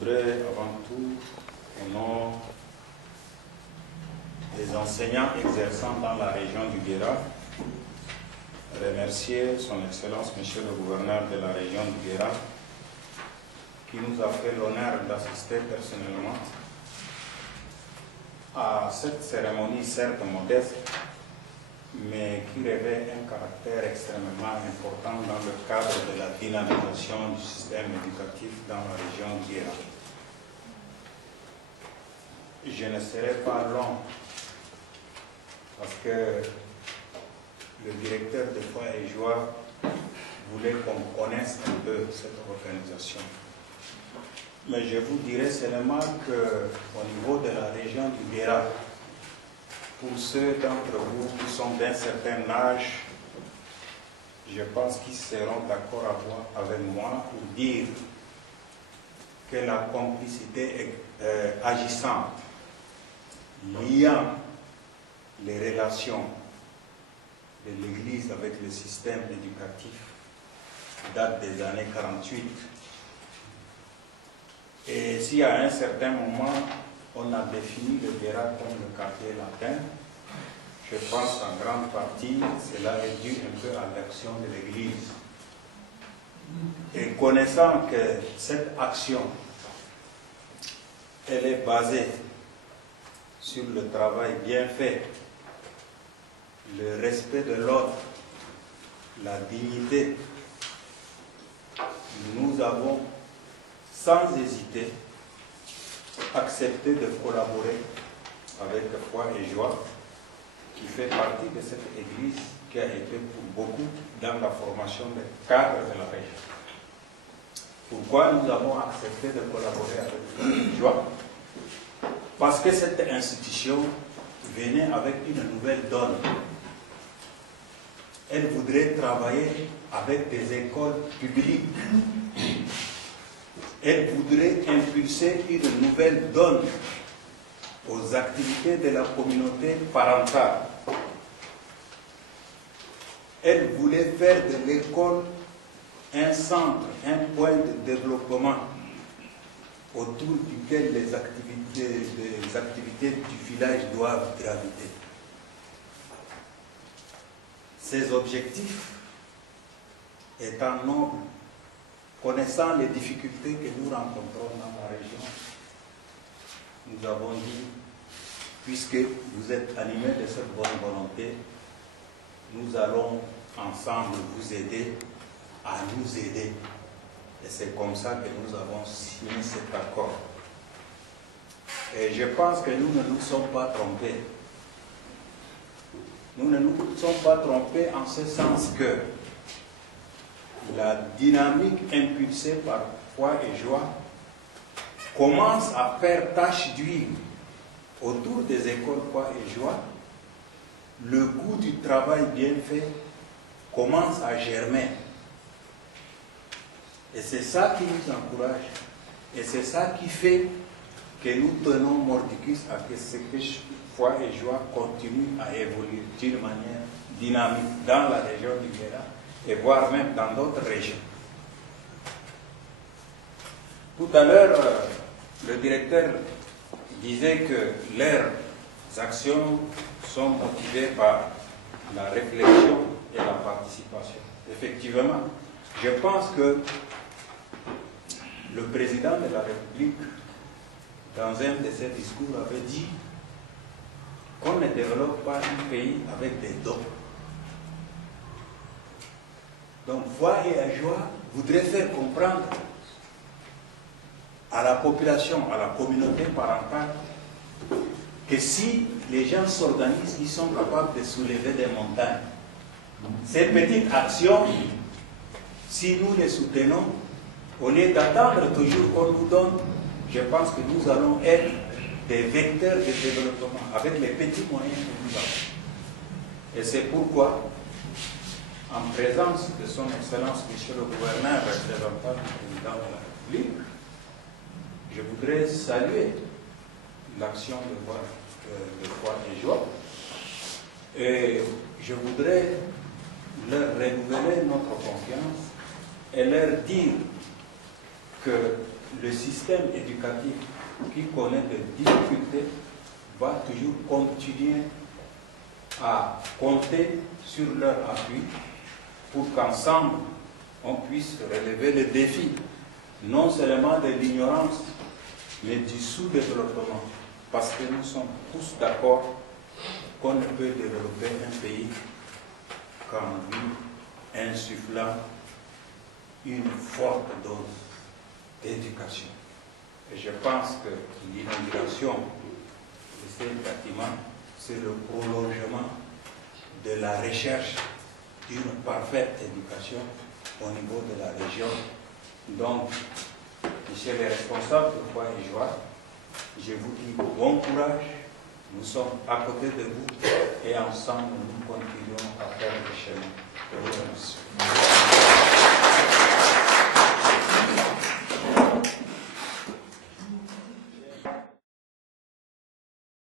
voudrais avant tout, au nom des enseignants exerçant dans la région du Guéra, remercier son Excellence, Monsieur le Gouverneur de la région du Guéra, qui nous a fait l'honneur d'assister personnellement à cette cérémonie, certes modeste, mais qui revêt un caractère extrêmement important dans le cadre de la dynamisation du système éducatif dans la région du Guéra. Je ne serai pas long, parce que le directeur de Foi et Joie voulait qu'on connaisse un peu cette organisation. Mais je vous dirai seulement qu'au niveau de la région du Guéra, pour ceux d'entre vous qui sont d'un certain âge, je pense qu'ils seront d'accord avec moi pour dire que la complicité agissante liant les relations de l'Église avec le système éducatif date des années 48. Et si à un certain moment, on a défini le Guéra comme le quartier latin, je pense en grande partie, cela est dû un peu à l'action de l'Église. Et connaissant que cette action, elle est basée sur le travail bien fait, le respect de l'autre, la dignité, nous avons sans hésiter accepté de collaborer avec Foi et Joie, qui fait partie de cette église qui a été pour beaucoup dans la formation des cadres de la région. Pourquoi nous avons accepté de collaborer avec Foi et Joie? Parce que cette institution venait avec une nouvelle donne. Elle voudrait travailler avec des écoles publiques. Elle voudrait impulser une nouvelle donne aux activités de la communauté parentale. Elle voulait faire de l'école un centre, un point de développement autour duquel les activités du village doivent graviter. Ces objectifs étant nobles, connaissant les difficultés que nous rencontrons dans la région, nous avons dit, puisque vous êtes animés de cette bonne volonté, nous allons ensemble vous aider à nous aider. Et c'est comme ça que nous avons signé cet accord. Et je pense que nous ne nous sommes pas trompés. Nous ne nous sommes pas trompés en ce sens que la dynamique impulsée par Foi et Joie commence à faire tache d'huile autour des écoles Foi et Joie. Le goût du travail bien fait commence à germer. Et c'est ça qui nous encourage. Et c'est ça qui fait que nous tenons mordicus à ce que Foi et Joie continue à évoluer d'une manière dynamique dans la région du Guéra et voire même dans d'autres régions. Tout à l'heure, le directeur disait que leurs actions sont motivées par la réflexion et la participation. Effectivement, je pense que le président de la République, dans un de ses discours, avait dit qu'on ne développe pas un pays avec des dons. Donc, Foi et Joie voudrait faire comprendre à la population, à la communauté parentale, que si les gens s'organisent, ils sont capables de soulever des montagnes. Ces petites actions, si nous les soutenons, au lieu d'attendre toujours qu'on nous donne, je pense que nous allons être des vecteurs de développement avec les petits moyens que nous avons. Et c'est pourquoi, en présence de son Excellence, Monsieur le Gouverneur, représentant du Président de la République, je voudrais saluer l'action de Foi et Joie et je voudrais leur renouveler notre confiance et leur dire que le système éducatif qui connaît des difficultés va toujours continuer à compter sur leur appui pour qu'ensemble on puisse relever le défi, non seulement de l'ignorance, mais du sous-développement. Parce que nous sommes tous d'accord qu'on ne peut développer un pays qu'en lui insufflant une forte dose d'éducation. Et je pense que l'inauguration de ces bâtiments, c'est le prolongement de la recherche d'une parfaite éducation au niveau de la région. Donc, messieurs les responsables de Foi et Joie, je vous dis bon courage, nous sommes à côté de vous et ensemble nous continuons